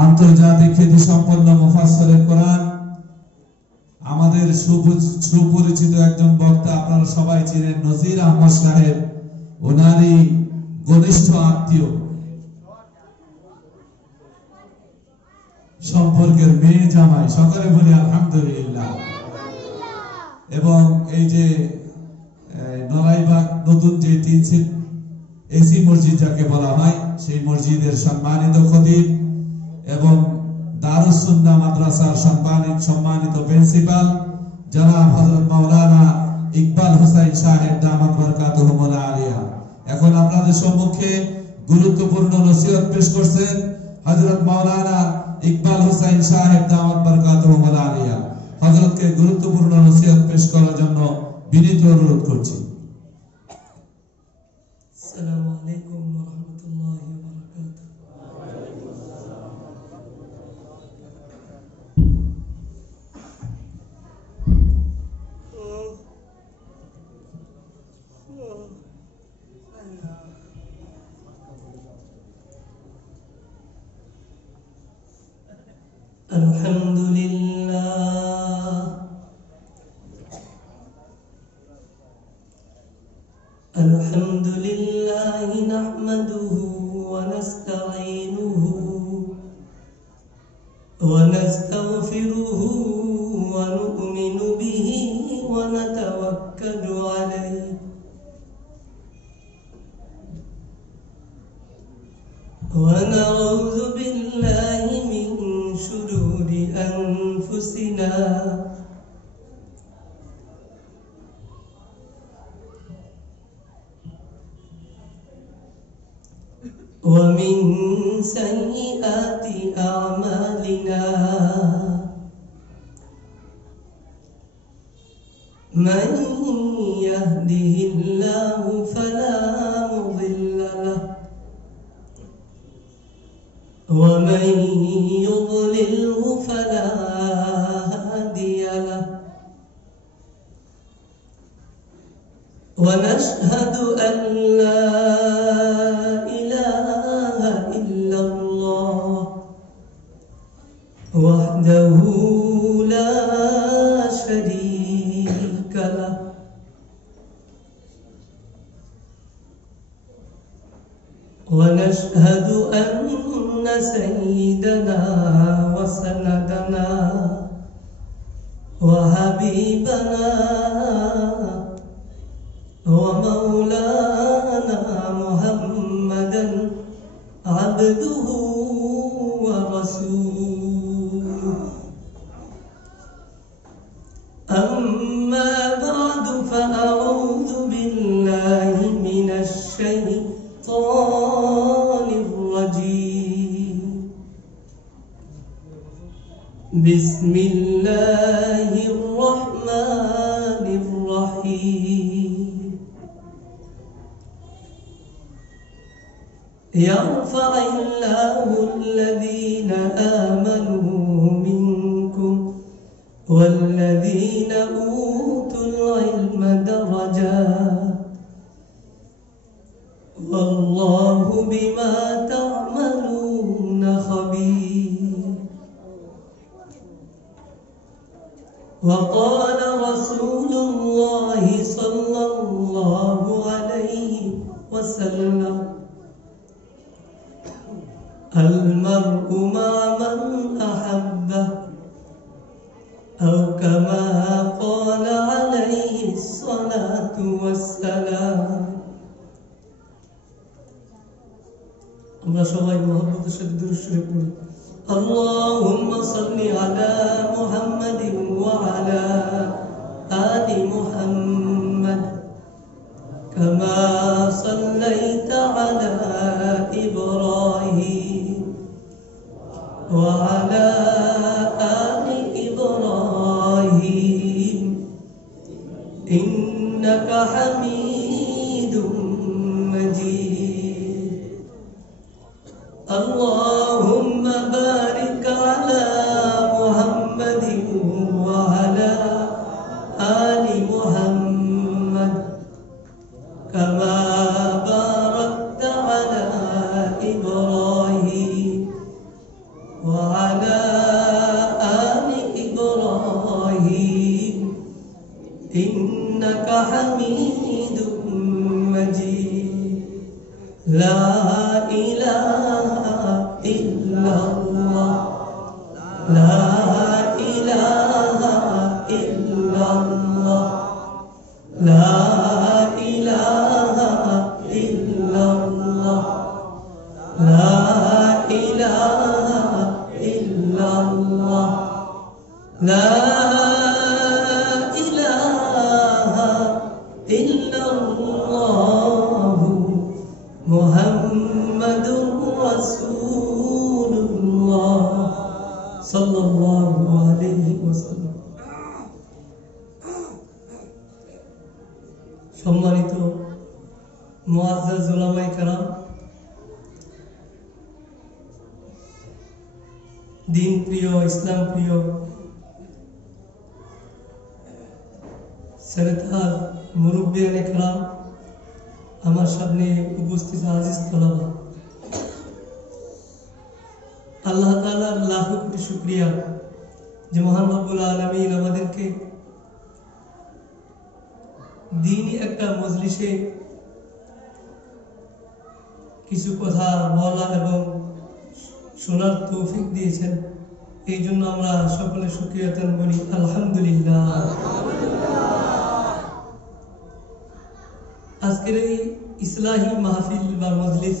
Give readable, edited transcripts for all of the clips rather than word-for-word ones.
আন্তর্জাতিক খ্যাতিসম্পন্ন মুফাসসিরে কোরআন, আমাদের সুপরিচিত একজন বক্তা, আপনারা সবাই চিনেন, নজির আহমদ সাহেব। ওনারই ঘনিষ্ঠ আত্মীয় সম্পর্কের মেয়ে জামাই, সকলে বলি আলহামদুলিল্লাহ। এবং এই যে নলাইবাগ নতুন যে তিনশিল এসি মসজিদ যাকে বলা হয়, সেই মসজিদের সম্মানিত খতিব এবং দারুস সুন্নাহ মাদ্রাসার সম্মানিত প্রিন্সিপাল জনাব হযরত মাওলানা ইকবাল হোসেন সাহেব দামাত বরকাতুহুল আলিয়া এখন আপনাদের সম্মুখে গুরুত্বপূর্ণ নসিহত পেশ করছেন হযরত মাওলানা ইকবাল হোসেন সাহেব দামাত বরকাতুহুল আলিয়া। হযরতকে গুরুত্বপূর্ণ নসিহত পেশ করার জন্য বিনীত অনুরোধ করছি। আসসালামু আলাইকুম ওয়া রাহমাতুল্লাহি ওয়া বারাকাতুহু। الحمد لله نحمده ونستعينه ونستغفره ونؤمن به ونتوكل عليه ونعوذ بالله من شرور أنفسنا ومن سيئات أعمالنا من يهده الله فلا مضل له ومن يضلله فلا هادي له ونشهد أن لا وحده لا شريك له ونشهد أن سيدنا وسندنا وحبيبنا ومولانا محمدا عبده ورسوله. أما بعد فأعوذ بالله من الشيطان الرجيم. بسم الله الرحمن الرحيم. يرفع الله الذين آمنوا منكم والذين أوتوا العلم درجات والله بما تعملون خبير. وقال رسول الله صلى الله عليه وسلم المرء مع من أحبه أو كما قال عليه الصلاة والسلام. আমরা সবাই মুহাম্মদের সাথে দুরূদ শরীফ পড়ি। اللهم صل على محمد وعلى آل محمد كما صليت على إبراهيم وعلى آل إبراهيم إنك حميد مجيد. اللهم بارك على محمد وعلى آل محمد كما باركت على إبراهيم ইলাহা ইল্লাল্লাহ লা ইলাহা ইল্লাল্লাহ লা ইলাহা ইল্লাল্লাহ লা ইলাহা ইল্লাল্লাহ লা ইলাহা ইল্লাল্লাহ মুহাম্মাদুর রাসূলুল্লাহ সাল্লাল্লাহু আলাইহি ওয়াসাল্লাম। সম্মানিত মুআজ্জাজ উলামায়ে কেরাম, দিন প্রিয়, ইসলাম প্রিয় সেনেতার মুরব্বিয়ানে কেরাম, আমার সামনে উপস্থিত আজিজ তলাবা, আল্লাহ তাআলার লাখো কোটি শুকরিয়া যে মহান রব্বুল আলামিন আমাদেরকে দ্বীনি একটা মজলিসে কিছু কথা বলা এবং শোনার তৌফিক দিয়েছেন। এই জন্য আমরা সকলে শুকরিয়াতান বলি আলহামদুলিল্লাহ। আজকের এই ইসলাহি মাহফিল বা মজলিস,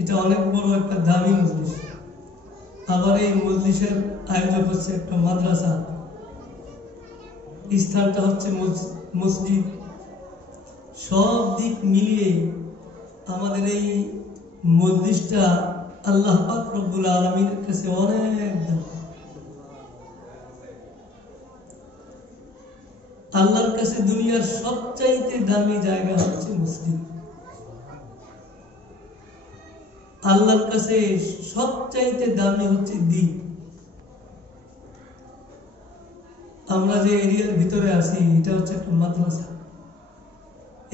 এটা অনেক বড় একটা দামি মজলিস। আবার এই মজলিসের আয়োজক হচ্ছে একটা মাদ্রাসা, স্থানটা হচ্ছে মসজিদ। সব দিক মিলিয়ে আমাদের এই মজলিসটা আল্লাহ পাক রব্বুল আলামিনের কাছে অনেক দামি। আল্লাহর কাছে দুনিয়ার সবচাইতে দামি জায়গা হচ্ছে মসজিদ। আল্লাহর কাছে সবচাইতে দামি হচ্ছে দ্বীন। আমরা যে এরিয়ার ভিতরে আছি এটা হচ্ছে একটা মাদ্রাসা।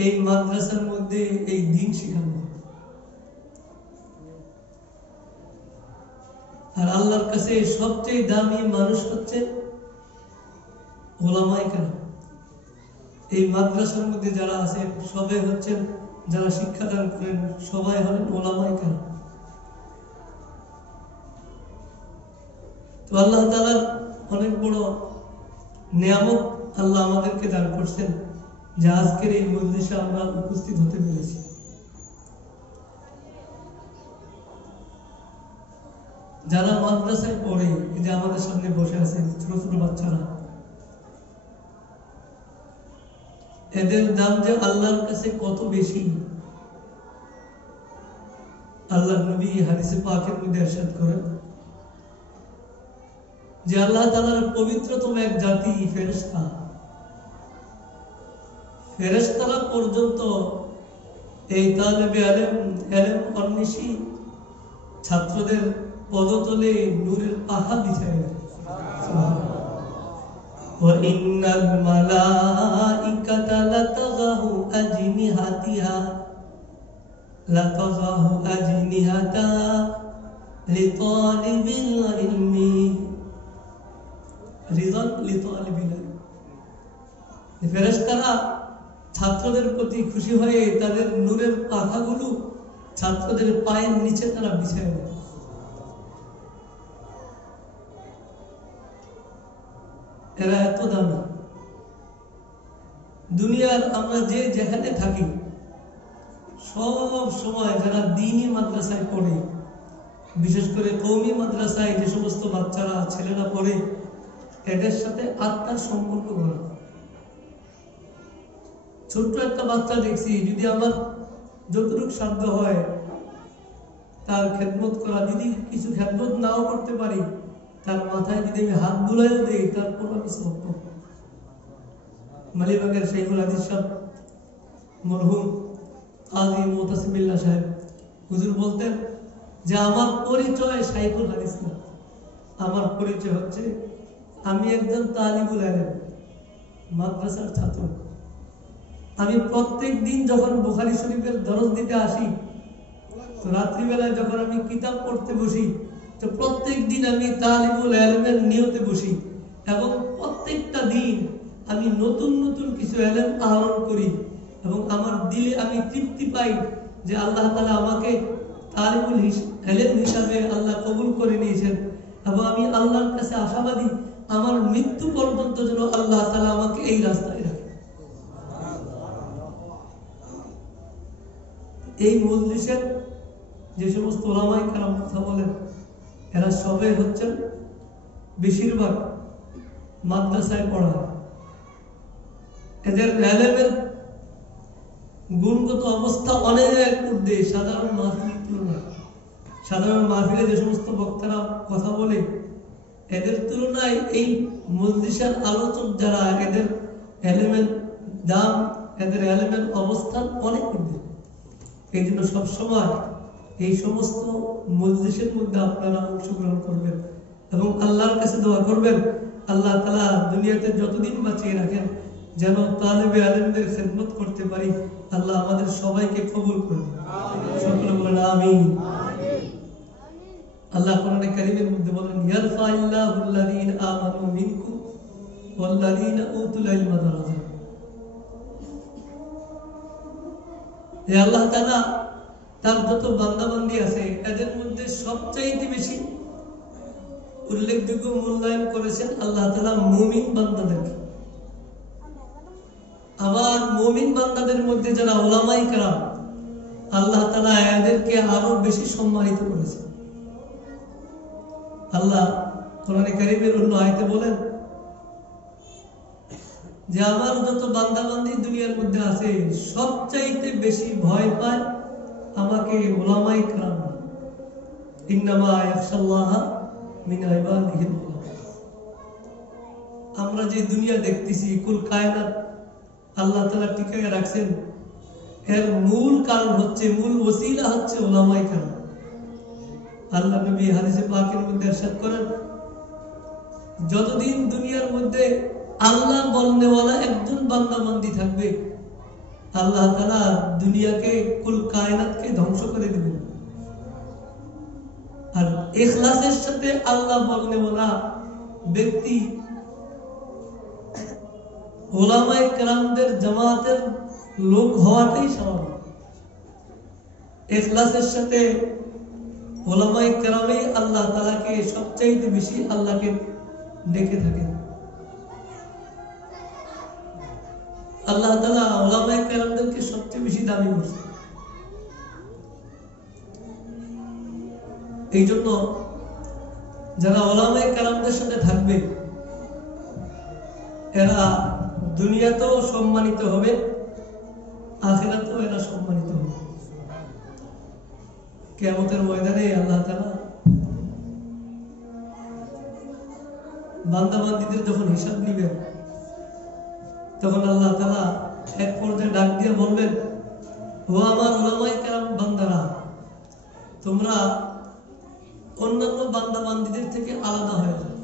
এই মাদ্রাসার মধ্যে এই দ্বীন শেখানো, আর আল্লাহর কাছে সবচেয়ে দামি মানুষ হচ্ছে ওলামায়ে কেরাম। এই মাদ্রাসার মধ্যে যারা আছেন সবাই হচ্ছেন, যারা শিক্ষাদান করেন সবাই হলেন ওলামায়ে কেরাম। তো আল্লাহ তাআলার অনেক বড় নিয়ামত আল্লাহ আমাদেরকে দান করছেন যে আজকের এই মজলিসে আমরা উপস্থিত হতে পেরেছি। যারা মাদ্রাসায় পড়ে, এই যে আমাদের সামনে বসে আছে ছোট ছোট বাচ্চারা, এদের দাম যে আল্লাহর কাছে কত বেশি। আল্লাহর নবী হাদিসে পাকের মধ্যে ইরশাদ করেন যে আল্লাহ তাআলার পবিত্রতম এক জাতি ফেরেশতা, ফেরেশতারা পর্যন্ত এই তালেবে ইলম অন্বেষী ছাত্রদের পদতলে নূরের পাখা বিছায় দেন। ওয়া ইন্নাল মালাইকাতা লাতাযাহু আজনিহাতিহা লিতালিবিল ইলমি রিযান লিতালিবিল ইলম। ফেরেশতারা ছাত্রদের প্রতি খুশি হয়ে তাদের নূরের পাখাগুলো ছাত্রদের পায়ের নিচে তারা বিছায় দেয়। এরা এত দামি। দুনিয়ার আমরা যে যেখানে থাকি সব সময় যারা দ্বীনি মাদ্রাসায় পড়ে, বিশেষ করে কওমি মাদ্রাসায় যে সমস্ত বাচ্চারা ছেলেরা পড়ে, এদের সাথে আত্মার সম্পর্ক গড়া। ছোট্ট একটা বাচ্চা দেখছি, যদি আমার যতটুকু সাধ্য হয় তার খেদমত করা, যদি কিছু খেদমত নাও করতে পারি তার মাথায় যদি আমি হাত বুলাইও দেই তারপর আমি সব পাবো। মালিবাগের শাইখুল হাদিস সাহেব মরহুম কাজী মুতাসিমিল্লাহ সাহেব হুজুর বলতেন যে আমার পরিচয় শাইখুল হাদিস না, আমার পরিচয় হচ্ছে আমি একজন তালিবুল ইলম, মাদ্রাসার ছাত্র। আমি প্রত্যেক দিন যখন বুখারী শরীফের দরস দিতে আসি, তো রাত্রিবেলায় যখন আমি কিতাব পড়তে বসি, তো প্রত্যেক দিন আমি তালিবুল ইলমের নিয়তে বসি এবং প্রত্যেকটা দিন আমি নতুন নতুন কিছু ইলম আহরণ করি এবং আমার দিলে আমি তৃপ্তি পাই যে আল্লাহ তাআলা আমাকে তালিবুল ইলম হিসাবে আল্লাহ কবুল করে নিয়েছেন, এবং আমি আল্লাহর কাছে আশাবাদী আমার মৃত্যু পর্যন্ত যেন আল্লাহ তাআলা আমাকে এই রাস্তায় রাখে। এই মজলিসের যে সমস্ত ওলামায়ে কেরাম কথা বলেন, এরা সবাই হচ্ছেন বেশিরভাগ মাদ্রাসায় পড়া। এদের ইলমের গুণগত অবস্থা অনেক ঊর্ধ্বে সাধারণ মাহফিলের তুলনায়। সাধারণ মাহফিলে যে সমস্ত বক্তারা কথা বলে, এদের তুলনায় এই মজলিসের আলোচক যারা, এদের ইলমের দাম, এদের ইলমের অবস্থান অনেক ঊর্ধ্বে। এই জন্য সবসময় এই সমস্ত মজলিসের মধ্যে আপনারা অংশগ্রহণ করবেন এবং আল্লাহর কাছে দোয়া করবেন আল্লাহ তাআলা দুনিয়াতে যতদিন বাঁচিয়ে রাখেন যেন তালেবে ইলমদের খিদমত করতে পারি। আল্লাহ আমাদের সবাইকে কবুল করুন, সকলে বলেন আমিন। আল্লাহ কোরআনে কারীমের মধ্যে বলেন, ইয়ারফাইল্লাহুল্লাযীনা আমানু মিনকুম ওয়াল্লাযীনা উতুল ইলমা দারাজাত। হে আল্লাহ তাআলা তার যত বান্দাবান্দি আছে এদের মধ্যে সবচাইতে বেশি উল্লেখযোগ্য মূল্যায়ন করেছেন আল্লাহ তাআলা মুমিন বান্দাদেরকে। আবার মুমিন বান্দাদের মধ্যে যারা উলামায়ে কেরাম, আল্লাহ তাআলা এদেরকে আরো বেশি সম্মানিত করেছেন। আল্লাহ কোরআনে কারীমের অন্য আয়াতে বলেন যে আমার যত বান্দাবান্দি দুনিয়ার মধ্যে আছে সবচাইতে বেশি ভয় পায় আমাকে উলামায়ে কেরাম। ইন্নামা ইয়াখশাল্লাহ মিন ইবাদিহিল উলামা। আমরা যে দুনিয়া দেখতেছি, কুল কায়নাত আল্লাহ তাআলা টিকিয়ে রাখছেন, এর মূল কারণ হচ্ছে, মূল ওসিলা হচ্ছে উলামায়ে কেরাম। আল্লাহ নবী হাদিসে পাকের মধ্যে ইরশাদ করেন, যতদিন দুনিয়ার মধ্যে আল্লাহ বলনেওয়ালা একজন বান্দাবান্দি থাকবে, আল্লাহ তাআলা দুনিয়াকে, কুল কায়নাতকে ধ্বংস করে দিবেন। আর ইখলাসের সাথে আল্লাহ বলনেওয়ালা ব্যক্তি উলামায়ে কেরামদের জামাতের লোক হওয়াটাই স্বাভাবিক। ইখলাসের সাথে উলামায়ে কেরামই আল্লাহ তাআলাকে সবচাইতে বেশি আল্লাহকে ডেকে থাকেন। আল্লাহ তাআলা উলামায়ে কেরামদেরকে সবচেয়ে বেশি দামি করছেন। এই জন্য যারা উলামায়ে কেরামদের সাথে থাকবে এরা দুনিয়াতেও সম্মানিত হবে, আখিরাতেও এরা সম্মানিত হবে। কিয়ামতের ময়দানে আল্লাহ তাআলা বান্দাবান্দীদের যখন হিসাব নিবেন, তখন আল্লাহ তাআলা এক পর্যায়ে ডাক দিয়ে বলবেন, ও আমার উলামায়ে কেরাম বান্দারা, তোমরা অন্যান্য বান্দাবান্দীদের থেকে আলাদা হয়ে যাও।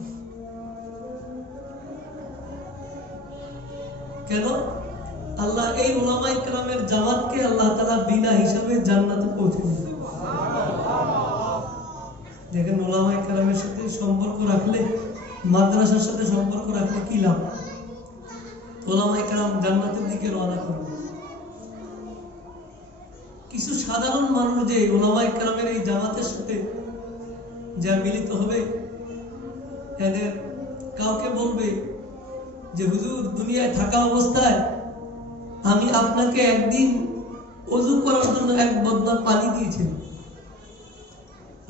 কেন? আল্লাহ এই উলামায়ে কেরামের জামাতকে আল্লাহ তাআলা বিনা হিসাবে জান্নাতে পৌঁছে দিবেন। দেখেন, উলামায়ে কেরামের সাথে সম্পর্ক রাখলে, মাদ্রাসার সাথে সম্পর্ক রাখলে কি লাভ? উলামায়ে কেরাম জান্নাতের দিকে রওনা করবে। কিছু সাধারণ মানুষ যে উলামায়ে কেরামের এই জামাতের সাথে যা মিলিত হবে, এদের কাউকে বলবে যে হুজুর, দুনিয়ায় থাকা অবস্থায় আমি আপনাকে একদিন ওযু করার জন্য এক বদনা পানি দিয়েছিলাম,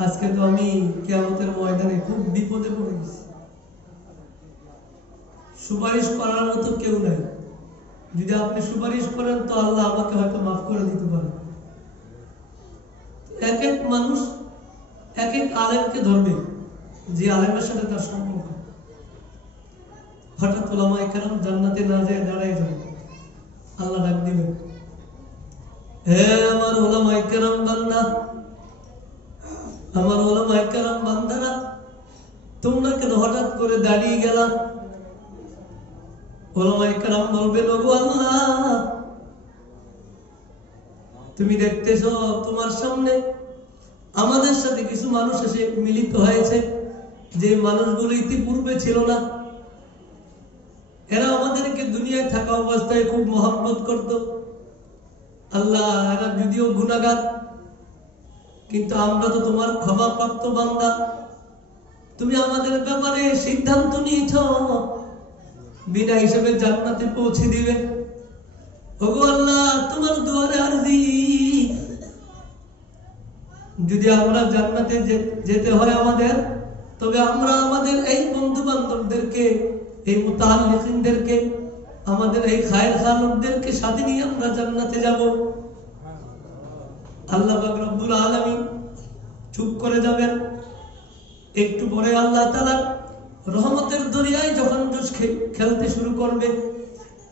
আজকে তো আমি কিয়ামতের ময়দানে খুব বিপদে পড়ে গেছি, সুপারিশ করার মতো কেউ নাই। যদি আপনি সুপারিশ করেন তো আল্লাহ আমাকে হয়তো মাফ করে দিতে পারে। এক এক মানুষ এক এক আলেমকে ধরবে, যে আলেমের সাথে তার সম্পর্ক। হঠাৎ উলামায়ে কেরাম জান্নাতে না যায় দাঁড়ায় যাবে, আল্লাহ ডাক দিবেন, হে আমার উলামায়ে কেরাম বান্দা, আমার উলামায়ে কেরাম বান্দারা, তোমরা কেন হঠাৎ করে দাঁড়িয়ে গেলা? উলামায়ে কেরাম বলবেন, ওগো আল্লাহ, তুমি দেখতেছো তোমার সামনে আমাদের সাথে কিছু মানুষ এসে মিলিত হয়েছে, যে মানুষগুলো ইতিপূর্বে ছিল না। এরা আমাদেরকে দুনিয়ায় থাকা অবস্থায় খুব মহব্বত করত, আল্লাহ এরা যদিও গুনাহগার, কিন্তু আমরা তো তোমার ক্ষমাপ্রাপ্ত বান্দা। তুমি আমাদের ব্যাপারে সিদ্ধান্ত নিয়েছ বিনা হিসেবে জান্নাতে পৌঁছে দিবে। ওগো আল্লাহ, তোমার দুয়ারে আরজি, যদি আমরা জান্নাতে যেতে হয় আমাদের, তবে আমরা আমাদের এই বন্ধু বান্ধবদেরকে, এই মুতাআল্লিকিনদেরকে, আমাদের এই খায়ের খালকদেরকে সাথে নিয়ে আমরা জান্নাতে যাব। আল্লাহ পাক রব্বুল আলামিন চুপ করে যাবেন। একটু পরে আল্লাহ তাআলা রহমতের দরিয়ায় যখন জোশ খেলতে শুরু করবে,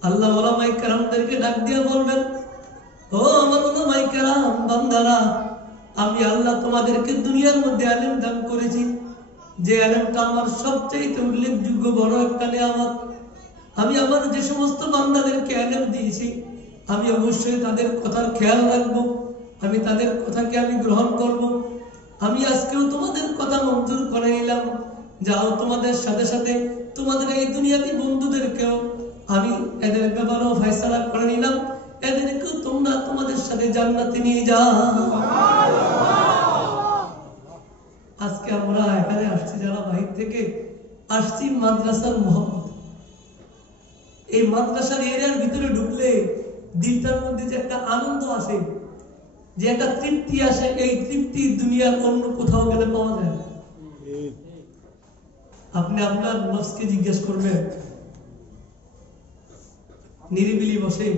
আল্লাহ ওলামায়ে কেরামদেরকে ডাক দিয়ে বলবেন, ও আমার ওলামায়ে কেরাম বান্দারা, আমি আল্লাহ তোমাদেরকে দুনিয়ার মধ্যে ইলম দান করেছি, যে ইলমটা আমার সবচেয়ে উল্লেখযোগ্য বড় একটা নিয়ামত। আমি আমার যে সমস্ত বান্দাদেরকে ইলম দিয়েছি, আমি অবশ্যই তাদের কথার খেয়াল রাখবো, আমি তাদের কথাকে আমি গ্রহণ করব। আমি আজকেও তোমাদের কথা মঞ্জুর করে নিলাম, যাও তোমাদের সাথে সাথে তোমাদের এই দুনিয়াতে বন্ধুদেরকেও আমি এদের ব্যাপারেও ফয়সালা করে নিলাম, এদেরকেও তোমরা তোমাদের সাথে জান্নাতে নিয়ে যাও। আজকে আমরা এখানে আসছি যারা বাহির থেকে আসছি মাদ্রাসার মোহাম্মত। এই মাদ্রাসার এরিয়ার ভিতরে ঢুকলে দিলটার মধ্যে যে একটা আনন্দ আসে, যে একটা তৃপ্তি আসে, এই তৃপ্তি দুনিয়ার অন্য কোথাও গেলে পাওয়া যায় না। আপনি আপনার নফসকে জিজ্ঞেস করবেন নিরিবিলি বসে,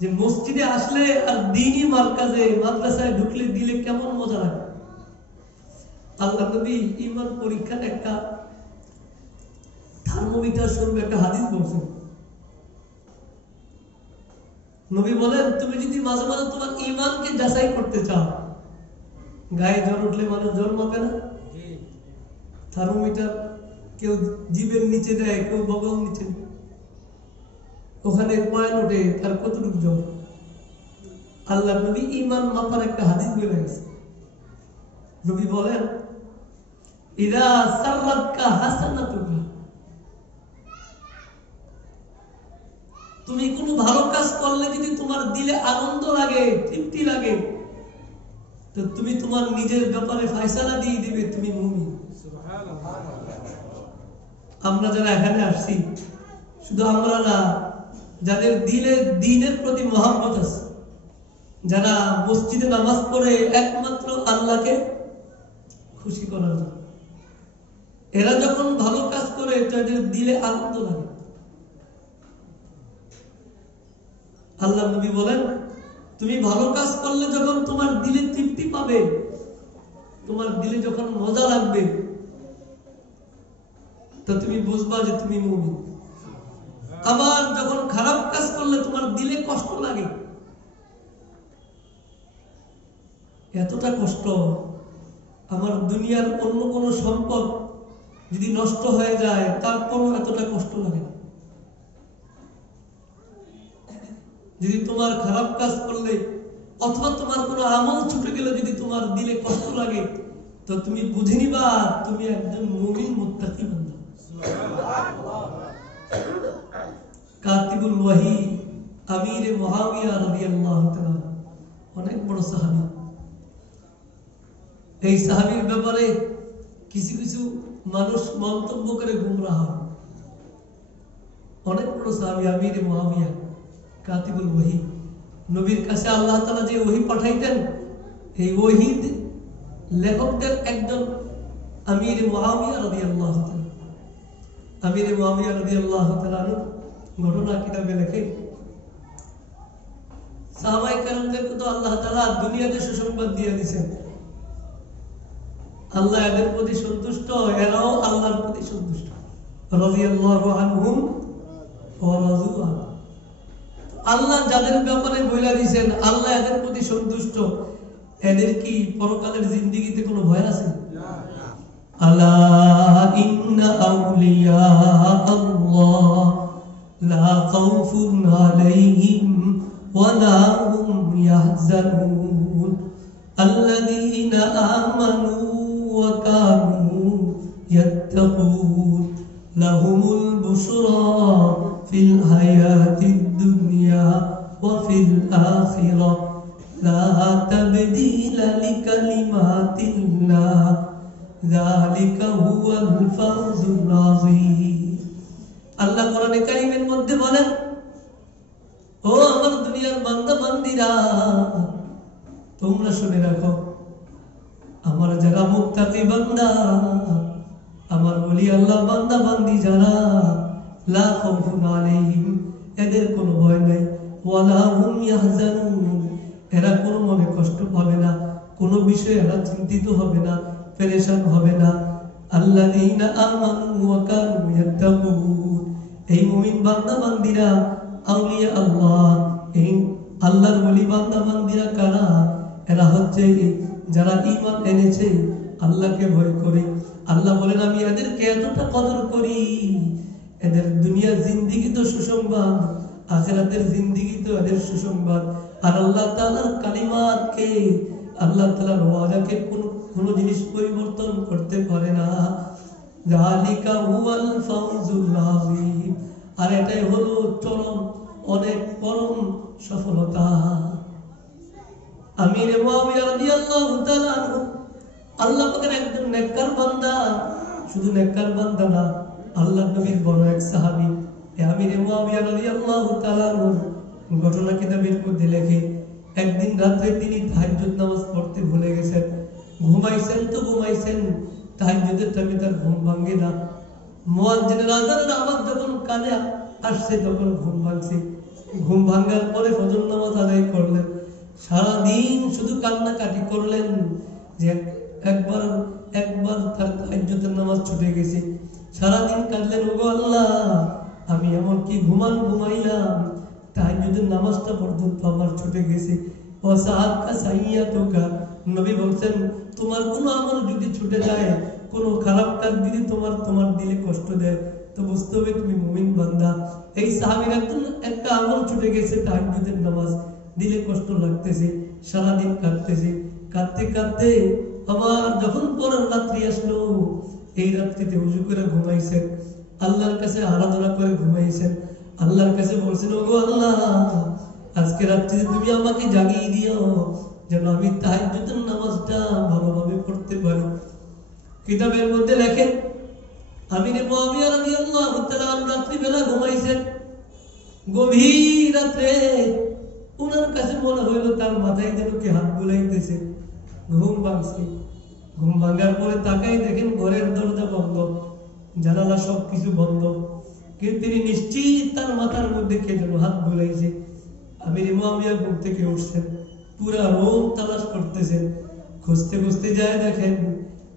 যে মসজিদে আসলে আর দ্বীনি মারকাজে মাদ্রাসায় ঢুকলে দিলে কেমন মজা লাগে। আল্লাহ নবী ঈমান পরীক্ষার একটা থার্মোমিটার স্বরূপ একটা হাদিস বলছেন। নবী বলেন, তুমি যদি মাঝে মাঝে তোমার ঈমানকে যাচাই করতে চাও, গায়ে জ্বর উঠলে মানুষ জ্বর মাপে না, থার্মোমিটার কেউ জিভের নিচে দেয়, কেউ বগল নিচে, ওখানে পয়েন্ট ওঠে তার কতটুকু জ্বর। আল্লাহ নবী ঈমান মাপার একটা হাদিস বলে গেছে। নবী বলেন, ইদা সাররাতকা হাসানাতুকা, তুমি কোনো ভালো কাজ করলে যদি তোমার দিলে আনন্দ লাগে, তৃপ্তি লাগে, তো তুমি তোমার নিজের ব্যাপারে ফয়সালা দিয়ে দিবে তুমি মুমিন। আমরা যারা এখানে আসছি, শুধু আমরা না, যাদের দিলে দ্বীনের প্রতি মহব্বত আছে, যারা মসজিদে নামাজ পড়ে একমাত্র আল্লাহকে খুশি করার জন্য, এরা যখন ভালো কাজ করে তাদের দিলে আনন্দ লাগে। আল্লাহ নবী বলেন, তুমি ভালো কাজ করলে যখন তোমার দিলে তৃপ্তি পাবে, তোমার দিলে যখন মজা লাগবে, তো তুমি বুঝবা যে তুমি মুমিন। আবার যখন খারাপ কাজ করলে তোমার দিলে কষ্ট লাগে, এতটা কষ্ট আমার দুনিয়ার অন্য কোন সম্পদ যদি নষ্ট হয়ে যায় তারপরও এতটা কষ্ট লাগে না। যদি তোমার খারাপ কাজ করলে অথবা তোমার কোনো আমল ছুটে গেলে যদি তোমার দিলে কষ্ট লাগে, তো তুমি বুঝে নিবা তুমি একজন মুমিন মুত্তাকি বান্দা। কাতিবুল ওয়াহি আমিরে মুআবিয়া রাদিয়াল্লাহু তাআলা অনেক বড় সাহাবী। এই সাহাবীর ব্যাপারে কিছু কিছু মানুষ মন্তব্য করে গুমরাহ। অনেক বড় সাহাবী আমিরে মুআবিয়া কাতিবুল ওয়াহি। নবীর কাছে আল্লাহ তাআলা যে ওহী পাঠাইতেন, এই ওহী লেখকদের একজন আমিরে মুআবিয়া রাদিয়াল্লাহু তাআলা। আমিরে মুআবিয়া রাদিয়াল্লাহু তাআলা ঘটনা কিতাবে লেখে, সাহাবায়ে কেরামদেরকে তো আল্লাহ তাআলা দুনিয়াতে সুসংবাদ দিয়ে দিয়েছেন, আল্লাহ এদের প্রতি সন্তুষ্ট, এরাও আল্লাহর প্রতি সন্তুষ্ট। রাদিয়াল্লাহু আনহুম ওয়া রাযু আনহু। আল্লাহ যাদের ব্যাপারে বলে দিয়েছেন আল্লাহ এদের প্রতি সন্তুষ্ট, এদের কি পরকালের জিন্দেগিতে কোনো ভয় আছে? আলা ইন্না আউলিয়া আল্লাহ লা খাউফুন আলাইহিম ওয়া লা হুম ইয়াহজানুন আল্লাযীনা আমানু ওয়া কানু ইয়াত্তাকুন লাহুমুল বুশরা ফিল হায়াতিদ দুনিয়া ওয়া ফিল আখিরা লা তাবদীলা লিকালিমাতিল্লাহ যালিকা হুয়াল ফাওজুল আযীম। আল্লাহ কোরআনে কারীমের মধ্যে বলেন, ও আমার দুনিয়ার বান্দা বান্দীরা, তোমরা শুনে রাখো, আমার যারা মুত্তাকি বান্দা, আমার ওলি আল্লাহ বান্দা বান্দি যারা, লা খাউফুন আলাইহিম, এদের কোনো ভয় নাই, ওয়ালা হুম ইয়াহজানুন, এরা কোনো মনে কষ্ট পাবে না, কোনো বিষয়ে এরা চিন্তিত হবে না, পেরেশান হবে না। আল্লাযীনা আমানু ওয়া কানু ইয়াত্তাকুন, এই মুমিন বান্দা বান্দিরা, আউলিয়া আল্লাহ, এই আল্লাহর ওলি বান্দা বান্দিরা কারা? এরা হচ্ছে যারা ঈমান এনেছে, আল্লাহকে ভয় করে। আল্লাহ বলেন, আমি এদেরকে এতটা কদর করি, এদের দুনিয়ার জিন্দেগি তো সুসংবাদ, আখিরাতের জিন্দেগি তো এদের সুসংবাদ। আর আল্লাহ তাআলার কালিমাতকে, আল্লাহ তাআলার ওয়াদাকে কোনো জিনিস পরিবর্তন করতে পারে না। যালিকা হুয়াল ফাওজুল আযীম, আর এটাই হলো চরম, অনেক পরম সফলতা। আমির মুআবিয়া রাদিয়াল্লাহু তাআলা আনহু, আল্লাহ পাকের একজন নেককার বান্দা, শুধু নেককার বান্দা না, আল্লাহর নবীর বড় এক সাহাবী। আমির মুআবিয়া রাদিয়াল্লাহু তাআলা আনহু ঘটনা কিতাবের মধ্যে লেখে, একদিন রাতে তিনি তাহাজ্জুদ নামাজ পড়তে ভুলে গেছেন। ঘুমাইছেন তো ঘুমাইছেন, তাহাজ্জুদের টাইমে তার ঘুম ভাঙে না। মুয়াজ্জিনের আযানের আওয়াজ যখন কানে আসছে তখন ঘুম ভাঙছে। ঘুম ভাঙার পরে ফজর নামাজ আদায় করলেন। সারা দিন শুধু কান্নাকাটি করলেন যে একবার তার তাহাজ্জুদের নামাজ ছুটে গেছে। সারাদিন কাঁদলেন, ওগো আল্লাহ, আমি এমন কি ঘুমাইলাম, তাহাজ্জুদের নামাজটা পর্যন্ত আমার ছুটে গেছে। ওয়াসাআকা সাইয়াতুকা, নবী বলছেন, তোমার কোনো আমল যদি ছুটে যায়, কোনো খারাপ কাজ যদি তোমার দিলে কষ্ট দেয়, তো বুঝতে হবে তুমি মুমিন বান্দা। এই সাহাবীর একটা আমল ছুটে গেছে, তাহাজ্জুদের নামাজ, দিলে কষ্ট লাগতেছে, সারাদিন কাঁদতেছে। কাঁদতে কাঁদতে আবার যখন পরের রাত্রি আসলো, এই রাত্রিতে ওযু করে ঘুমাইছেন, আল্লাহর কাছে আরাধনা করে ঘুমাইছেন। আল্লাহর কাছে বলছেন, ওগো আল্লাহ, আজকে রাত্রিতে তুমি আমাকে জাগিয়ে দিও, যেন আমি তাহাজ্জুদের নামাজটা ভালোভাবে পড়তে পারি। কিতাবের মধ্যে লেখেন, আমির মুআবিয়া রাদিয়াল্লাহু তাআলা রাত্রিবেলা ঘুমাইছেন। গভীর রাত্রে ওনার কাছে মনে হইল তার মাথায় যেন কে হাত বুলাইতেছে। ঘুম ভাঙছে। ঘুম ভাঙার পরে তাকাই দেখেন ঘরের দরজা বন্ধ, জানালা সবকিছু বন্ধ, কিন্তু তিনি নিশ্চিত তার মাথার মধ্যে কে যেন হাত বুলাইছে। আমির মুআবিয়া ঘুম থেকে উঠছেন, পুরা রুম তালাশ করতেছেন। খুঁজতে খুঁজতে যায় দেখেন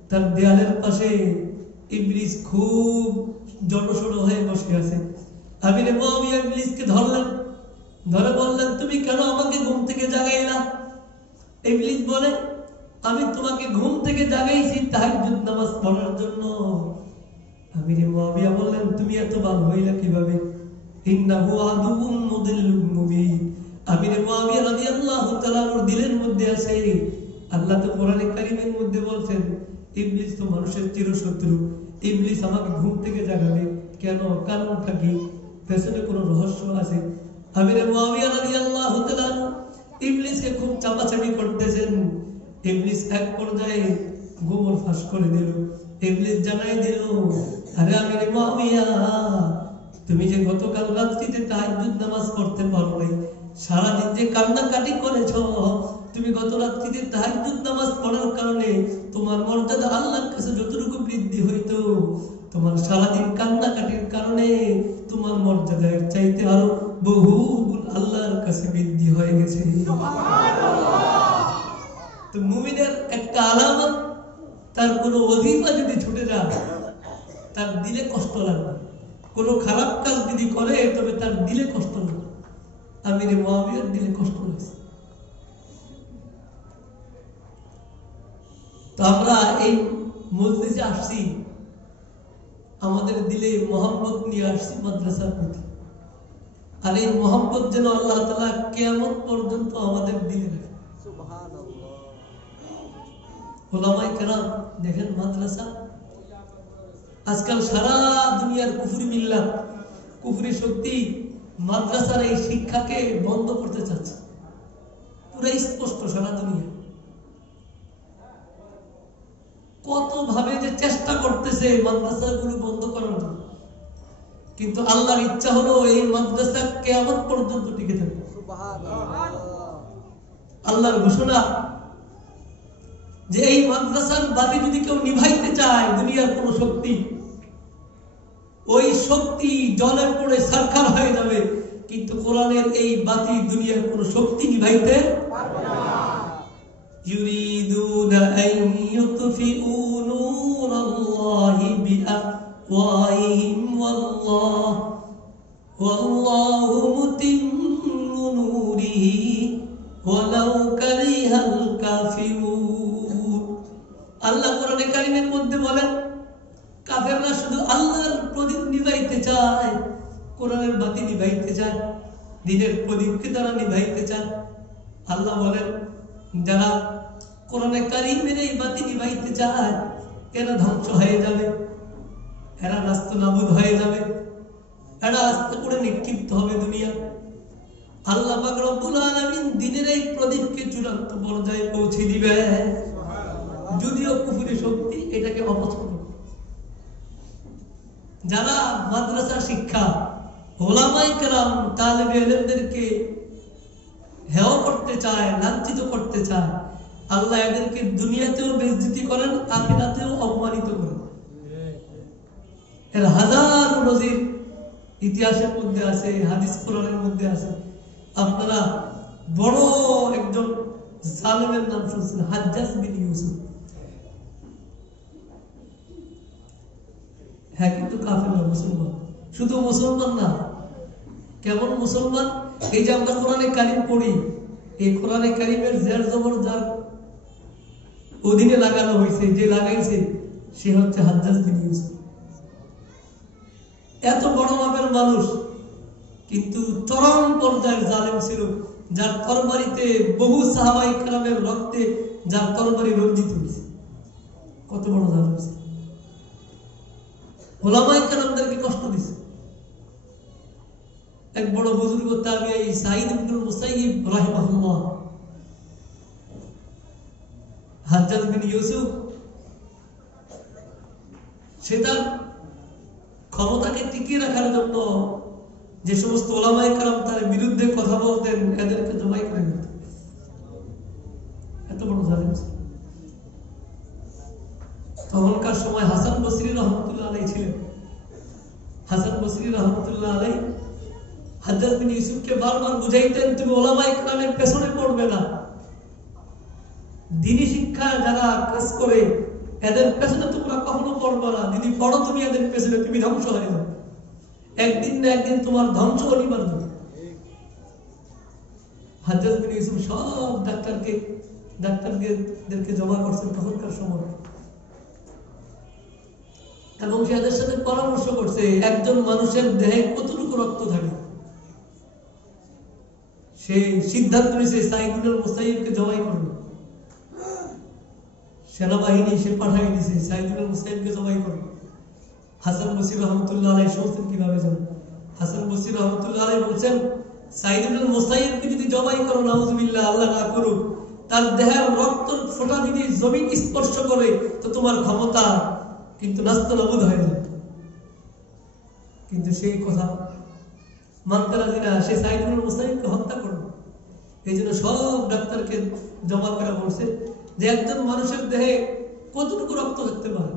তার দেয়ালের পাশে ইবলিস খুব জড়সড় হয়ে বসে আছে। আমির মুআবিয়া ইবলিসকে ধরলেন, ধরে বললেন, তুমি কেন আমাকে ঘুম থেকে জাগাইলা? ইবলিস বলে, আমি তোমাকে ঘুম থেকে জাগাইছি তাহাজ্জুদ নামাজ পড়ার জন্য। আমির মুআবিয়া বললেন, তুমি এত ভালো হইলা কিভাবে? ইন্নাহু আদুউন মুদিল্লুম মুবিন। আমির মুআবিয়া রাদিয়াল্লাহু তাআলার দিলের মধ্যে আছে, আল্লাহ তো কোরআনে কারীমের মধ্যে বলছেন, ইবলিস তো মানুষের চিরশত্রু, ইবলিস আমাকে ঘুম থেকে জাগাবে কেন? কারণটা কি? পেছনে কোনো রহস্য আছে। আমির মুআবিয়া রাদিয়াল্লাহু তাআলা ইবলিসকে খুব চাপাচাপি করতেছেন। ইবলিস এক পর্যায়ে গোবর ফাঁস করে দিল। ইবলিস জানাই দিল, আরে আমির মুআবিয়া, তুমি যে গতকাল রাত্রিতে তাহাজ্জুদ নামাজ পড়তে পারো নাই, সারাদিন যে কান্নাকাটি করেছ, তুমি গত রাত্রিতে তাহাজ্জুদ নামাজ পড়ার কারণে তোমার মর্যাদা আল্লাহর কাছে যতটুকু বৃদ্ধি হইতো, তোমার সারাদিন কান্নাকাটির কারণে তোমার মর্যাদা এর চাইতে আরো বহু গুণ আল্লাহর কাছে বৃদ্ধি হয়ে গেছে। তো মুমিনের একটা আলামত, তার কোনো ওজিফা যদি ছুটে যায়, তার দিলে কষ্ট লাগবে। কোনো খারাপ কাজ যদি করে, তবে তার দিলে কষ্ট লাগবে। আমির মুআবিয়ার দিলে কষ্ট লাগছে। তো আমরা এই মজলিসে আসছি, আমাদের দিলে মোহাম্মত নিয়ে আসছি মাদ্রাসার প্রতি। আর এই মোহাম্মত যেন আল্লাহ তাআলা কিয়ামত পর্যন্ত আমাদের দিলে রাখে। সুবহানাল্লাহ। উলামায়ে কেরাম দেখেন, মাদ্রাসা আজকাল সারা দুনিয়ার কুফরি মিল্লাত, কুফরি শক্তি মাদ্রাসার এই শিক্ষাকে বন্ধ করতে চাচ্ছে, পুরাই স্পষ্ট সারা দুনিয়া। কত ভাবে যে চেষ্টা করতেছে মাদ্রাসাগুলো বন্ধ করার জন্য, কিন্তু আল্লাহর ইচ্ছা হলো এই মাদ্রাসা কিয়ামত পর্যন্ত টিকে থাকবে। আল্লাহর ঘোষণা যে এই মাদ্রাসার বাতি যদি কেউ নিভাইতে চায়, দুনিয়ার কোন শক্তি, ওই শক্তি জলে পড়ে সারখার হয়ে যাবে, কিন্তু কোরআনের এই বাতি দুনিয়ার কোন শক্তি নিভাইতে পারবে না। ইউরিদুনা আন ইউতফিউ নূরাল্লাহি বিআফওয়াহিহিম ওয়াল্লাহু মুতিম্মু নূরিহি ওয়ালাউ কারিহাল কাফিরুন। আল্লাহ কোরআনে কারীমের মধ্যে বলেন, কাফেররা শুধু আল্লাহর প্রদীপ নিভাইতে চায়, কোরআনের বাতি নিভাইতে চায়, দ্বীনের প্রদীপকে তারা নিভাইতে চায়। আল্লাহ বলেন, যারা কোরআনে কারীমের এই বাতি নিভাইতে চায়, এরা ধ্বংস হয়ে যাবে, এরা নাস্তানাবুদ হয়ে যাবে, এরা আস্তে করে নিক্ষিপ্ত হবে দুনিয়া। আল্লাহ পাক রব্বুল আলামিন দ্বীনের এই প্রদীপকে চূড়ান্ত পর্যায়ে পৌঁছে দিবে, যদিও কুফরি শক্তি এটাকে অপছন্দ। যারা মাদ্রাসা শিক্ষা, ওলামায়ে কেরাম, তালেবে ইলমদেরকে হেয় করতে চায়, লাঞ্ছিত করতে চায়, আল্লাহ এদেরকে দুনিয়াতেও বেইজ্জতি করেন, আখিরাতেও অপমানিত করেন। এর হাজার নজির ইতিহাসের মধ্যে আছে, হাদিস কোরআনের মধ্যে আছে। আপনারা বড় একজন জালেমের নাম শুনছেন, হাজ্জাজ বিন ইউসুফ। হ্যাঁ, কিন্তু কাফের না, মুসলমান। শুধু মুসলমান না, কেমন মুসলমান? এই যে আমরা কোরআনে কারীম পড়ি, এই কোরআনে কারীমের জের জবর যার অধীনে লাগানো হয়েছে, যে লাগাইছে সে হচ্ছে হাজ্জাজ বিন ইউসুফ। এত বড় মাপের মানুষ, কিন্তু চরম পর্যায়ের জালেম ছিল, যার তরবারিতে বহু সাহাবায়ে কেরামের রক্তে যার তরবারি রঞ্জিত হয়েছে। কত বড় জালেম ছিল! ওলামায়ে কেরামদেরকে কষ্ট দিয়েছে। এক বড় বুজুর্গ তাবিঈ সাঈদ ইবনুল মুসাইয়িব রাহিমাহুল্লাহ, হাজ্জাজ বিন ইউসুফ, সে তার ক্ষমতাকে টিকিয়ে রাখার জন্য যে সমস্ত ওলামায়ে কেরাম তার বিরুদ্ধে কথা বলতেন, এদেরকে জবাই করে দিত। এত বড় জালেম ছিল। তখনকার সময় হাসান বসরি রহমতুল্লাহ আলাইহি ছিলেন। হাসান বসরি রহমতুল্লাহ আলাইহি হাজ্জাজ বিন ইউসুফকে বারবার বুঝাইতেন, তুমি ওলামায়ে কেরামের পেছনে পড়বে না, দ্বীনি শিক্ষা যারা কাজ করে এদের পেছনে তোমরা কখনো পড়বে না। যদি পড়ো তুমি এদের পেছনে, তুমি ধ্বংস হয়ে যাবে, একদিন না একদিন তোমার ধ্বংস অনিবার্য। হাজ্জাজ বিন ইউসুফ সব ডাক্তারদেরকে জমা করছেন তখনকার সময়, এবং সে এদের সাথে পরামর্শ করছে একজন মানুষের দেহে কতটুকু রক্ত থাকে। সে সিদ্ধান্ত নিয়েছে সাঈদ ইবনুল মুসাইয়িবকে জবাই করবে। সেনাবাহিনী সে পাঠাই দিয়েছে সাঈদ ইবনুল মুসাইয়িবকে জবাই করবে। হাসান বসরি রহমতুল্লাহ আলাইহি শুনছেন কিভাবে যাবে। হাসান বসরি রহমতুল্লাহ আলাইহি বলছেন, সাঈদ ইবনুল মুসাইয়িবকে যদি জবাই করো, নাউযুবিল্লাহ, আল্লাহ না করুক, তার দেহের রক্ত ফোঁটা যদি জমিন স্পর্শ করে তো তোমার ক্ষমতা কিন্তু নাস্তানাবুদ হয়ে যাবে। কিন্তু সেই কথা মানতে রাজি না, সে সাঈদ ইবনুল মুসাইয়িবকে হত্যা করবে। এই জন্য সব ডাক্তারকে জমা করে বলছে যে একজন মানুষের দেহে কতটুকু রক্ত থাকতে পারে।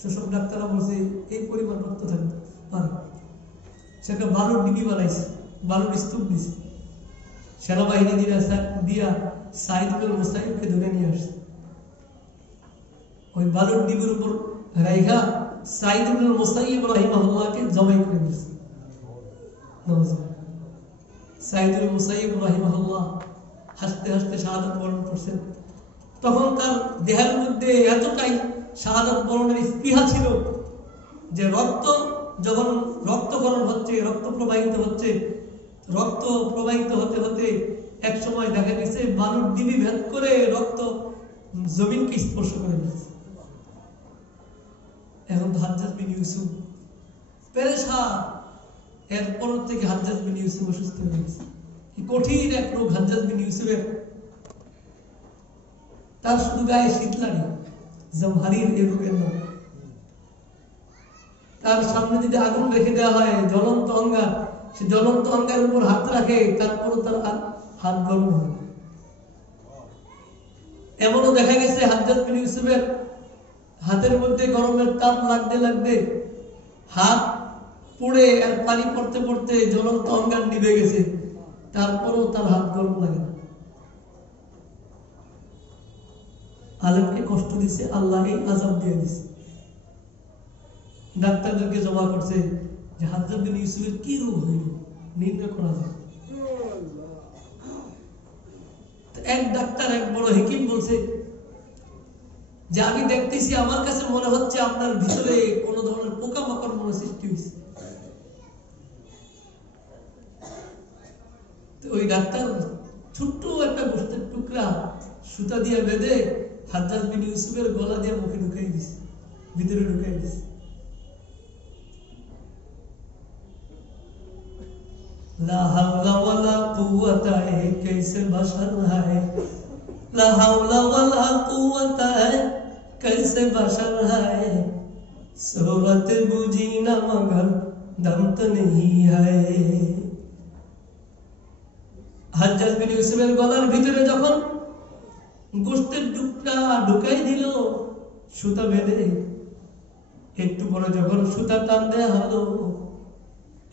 সেসব ডাক্তাররা বলছে এই পরিমাণ রক্ত থাকতে পারে। সেটা বালুর ডিবি বানাইছে, বালুর স্তূপ দিছে, সেনাবাহিনী দিয়া সাঈদ ইবনুল মুসাইয়িবকে ধরে নিয়ে আসছে। ওই বালুর ডিবির উপর রাইখা সাঈদ ইবনুল মুসাইয়িব রাহিমাহুল্লাহকে জবাই করে দিয়েছে। সাঈদ ইবনুল মুসাইয়িব রাহিমাহুল্লাহ হাসতে হাসতে শাহাদাত বরণ করছেন। তখন তার দেহের মধ্যে এতটাই শাহাদাত বরণের স্পৃহা ছিল যে রক্ত যখন রক্তকরণ হচ্ছে, রক্ত প্রবাহিত হচ্ছে, রক্ত প্রবাহিত হতে হতে এক সময় দেখা গেছে বালুর ডিবি ভেদ করে রক্ত জমিনকে স্পর্শ করে দিচ্ছে। এখন হাজ্জাজ বিন ইউসুফ পেরেশান, এরপর থেকে হাজ্জাজ বিন ইউসুফ অসুস্থ হয়ে গেছে। কঠিন এক রোগ হাজ্জাজ বিন ইউসুফের। তার শুধু গায়ে শীত লাগে, জামহারির এই রোগের নাম। তার সামনে যদি আগুন রেখে দেওয়া হয়, জ্বলন্ত অঙ্গার, সে জ্বলন্ত অঙ্গারের উপর হাত রাখে, তারপরও তার হাত গরম হয়। এমনও দেখা গেছে হাজ্জাজ বিন ইউসুফের হাতের মধ্যে গরমের তাপ লাগতে লাগতে হাত পুড়ে আর পানি পড়তে পড়তে জ্বলন্ত অঙ্গার নিভে গেছে, তারপরও তার হাত গরম লাগে না। আলেমকে কষ্ট দিছে, আল্লাহ এই আযাব দিয়ে দিছে। ডাক্তারদেরকে জমা করছে যে হাজ্জাজ বিন ইউসুফের কি রোগ হইল, নির্ণয় করা যায়। এক ডাক্তার, এক বড় হেকিম বলছে যে আমি দেখতেছি, আমার কাছে মনে হচ্ছে আপনার ভিতরে কোন ধরনের পোকামাকড় মনে সৃষ্টি হয়েছে। ওই ডাক্তার ছোট্ট একটা গোশতের টুকরা সুতা দিয়ে বেঁধে হাজ্জাজ বিন ইউসুফের গলা দিয়ে মুখে ঢুকাই দিছে, ভিতরে ঢুকাই দিছে। লা হাওলা ওয়ালা কুওয়াতা कैसे बशर है, ला हौला वला कुव्वता कैसे बशर है, सूरत बुझी ना मगर दम तो नहीं है। হাজ্জাজ বিন ইউসুফের গলার ভিতরে যখন গোশতের টুকরা ঢুকাই দিল সুতা বেঁধে, একটু পরে যখন সুতা টান দেয়া হলো,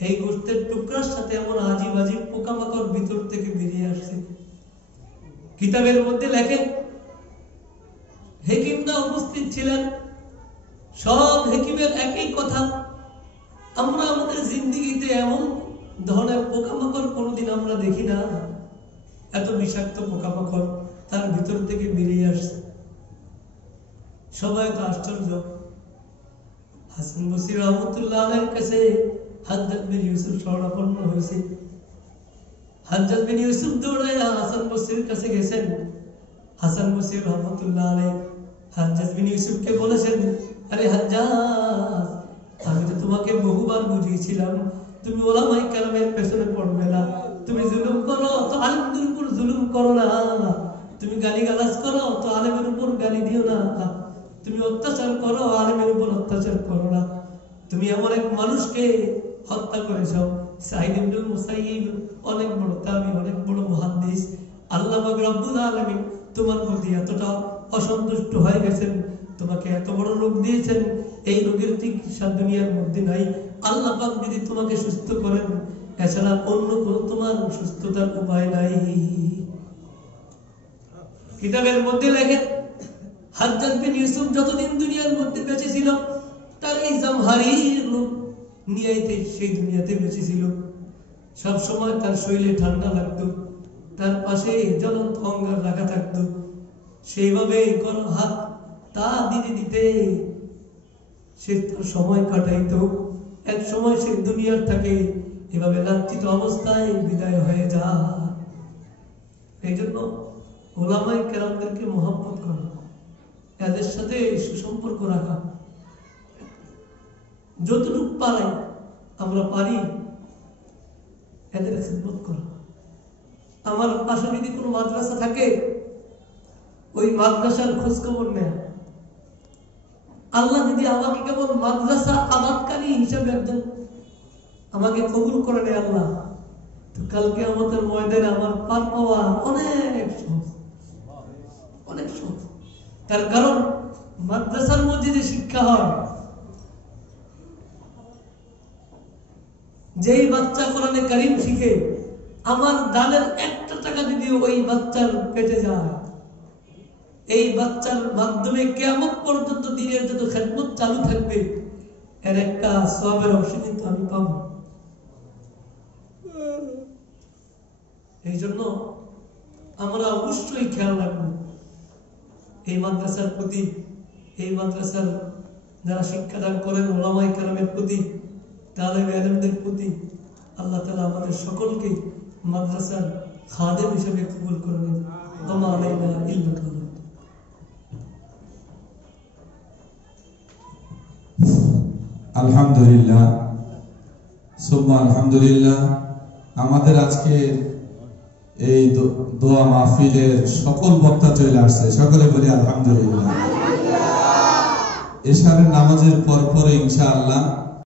এই গোশতের টুকরার সাথে এমন আজিব আজিব পোকামাকড় ভিতর থেকে বেরিয়ে আসছে। কিতাবের মধ্যে লেখে, হেকিমরা উপস্থিত ছিলেন, সব হেকিমের একই কথা, আমরা আমাদের জিন্দেগিতে এমন ধরনের পোকামাকড় কোনোদিন আমরা দেখি না, এত বিষাক্ত পোকামাকড় তার ভিতর থেকে বেরিয়ে আসছে। সবাই তো আশ্চর্য। হাসান বসরি রহমতুল্লাহ আলাইহির কাছে হাজ্জাজ বিন ইউসুফ শরণাপন্ন হয়েছে। হাজ্জাজ বিন ইউসুফ দৌড়ায় হাসান বসরির কাছে গেছেন। হাসান বসরি রহমতুল্লাহ আলাইহি হাজ্জাজ বিন ইউসুফকে বলেছেন, আরে হাজ্জাজ, আমি তো তোমাকে বহুবার বুঝিয়েছিলাম তুমি উলামায়ে কেরামের পেছনে পড়বে না, তুমি জুলুম করো তো আলেমদের উপর জুলুম করো না, তুমি গালিগালাজ করো তো আলেমের উপর গালি দিও না, তুমি অত্যাচার করো আলেমের উপর অত্যাচার করো না। তুমি এমন এক মানুষকে হত্যা করেছ, সাঈদ ইবনে মুসাইয়িব, অনেক বড় তাবী, অনেক বড় মুহাদ্দিস, আল্লাহ পাক রব্বুল আলামিন তোমার প্রতি এতটা অসন্তুষ্ট হয়ে গেছেন, তোমাকে এত বড় রোগ দিয়েছেন, এই রোগের চিকিৎসা দুনিয়ার মধ্যে নাই। আল্লাহ পাক যদি তোমাকে সুস্থ করেন, এছাড়া অন্য কোনো তোমার সুস্থতার উপায় নাই। কিতাবের মধ্যে লেখে, হাজ্জাজ বিন ইউসুফ যতদিন দুনিয়ার মধ্যে বেঁচে ছিল, তার এই জামহারির রোগ নিয়েতে সেই দুনিয়াতে বেঁচে ছিল। সব সময় তার শরীরে ঠান্ডা লাগতো, তার পাশে জ্বলন্ত অঙ্গার রাখা থাকতো, সেইভাবে গরম হাত তা দিতে দিতে সে তার সময় কাটাইতো। এক সময় সে দুনিয়ার থেকে এভাবে লাঞ্ছিত অবস্থায় বিদায় হয়ে যায়। এই জন্য উলামায়ে কেরামদেরকে মহব্বত করা, এদের সাথে সুসম্পর্ক রাখা, যতটুকু পারি আমরা পারি এদের খিদমত করা। আমার পাশে যদি কোনো মাদ্রাসা থাকে, ওই মাদ্রাসার খোঁজ খবর নেয়। আল্লাহ যদি আমাকে কেবল মাদ্রাসা আবাদকারী হিসাবে একজন আমাকে কবুল করে নেয় আল্লাহ, তো কালকে আমাদের ময়দানে আমার পার পাওয়া অনেক সহজ, অনেক সহজ। তার কারণ মাদ্রাসার মধ্যে যে শিক্ষা হয়, যেই বাচ্চা কোরআনে কারীম শিখে, আমার দানের একটা টাকা যদি ওই বাচ্চার পেটে যায়, এই বাচ্চার মাধ্যমে কিয়ামত পর্যন্ত দিনের যত খেদমত চালু থাকবে, এর একটা সওয়াবের অংশ কিন্তু আমি পাব। এই জন্য আমরা অবশ্যই খেয়াল রাখবো এই মাদ্রাসার প্রতি, এই মাদ্রাসার যারা শিক্ষাদান করেন উলামায়ে কেরামের প্রতি, তালেবে ইলমদের প্রতি। আল্লাহ তাআলা আমাদের সকলকে মাদ্রাসার খাদেম হিসেবে কবুল করে নেন। ওয়া মা আলাইনা ইল্লাল বালাগ। আলহামদুলিল্লাহ, সুম্মা আলহামদুলিল্লাহ। আমাদের আজকে এই দোয়া মাহফিলের সকল বক্তা চলে আসছে, সকলে বলি আলহামদুলিল্লাহ। এশারের নামাজের পর পরে ইনশাআল্লাহ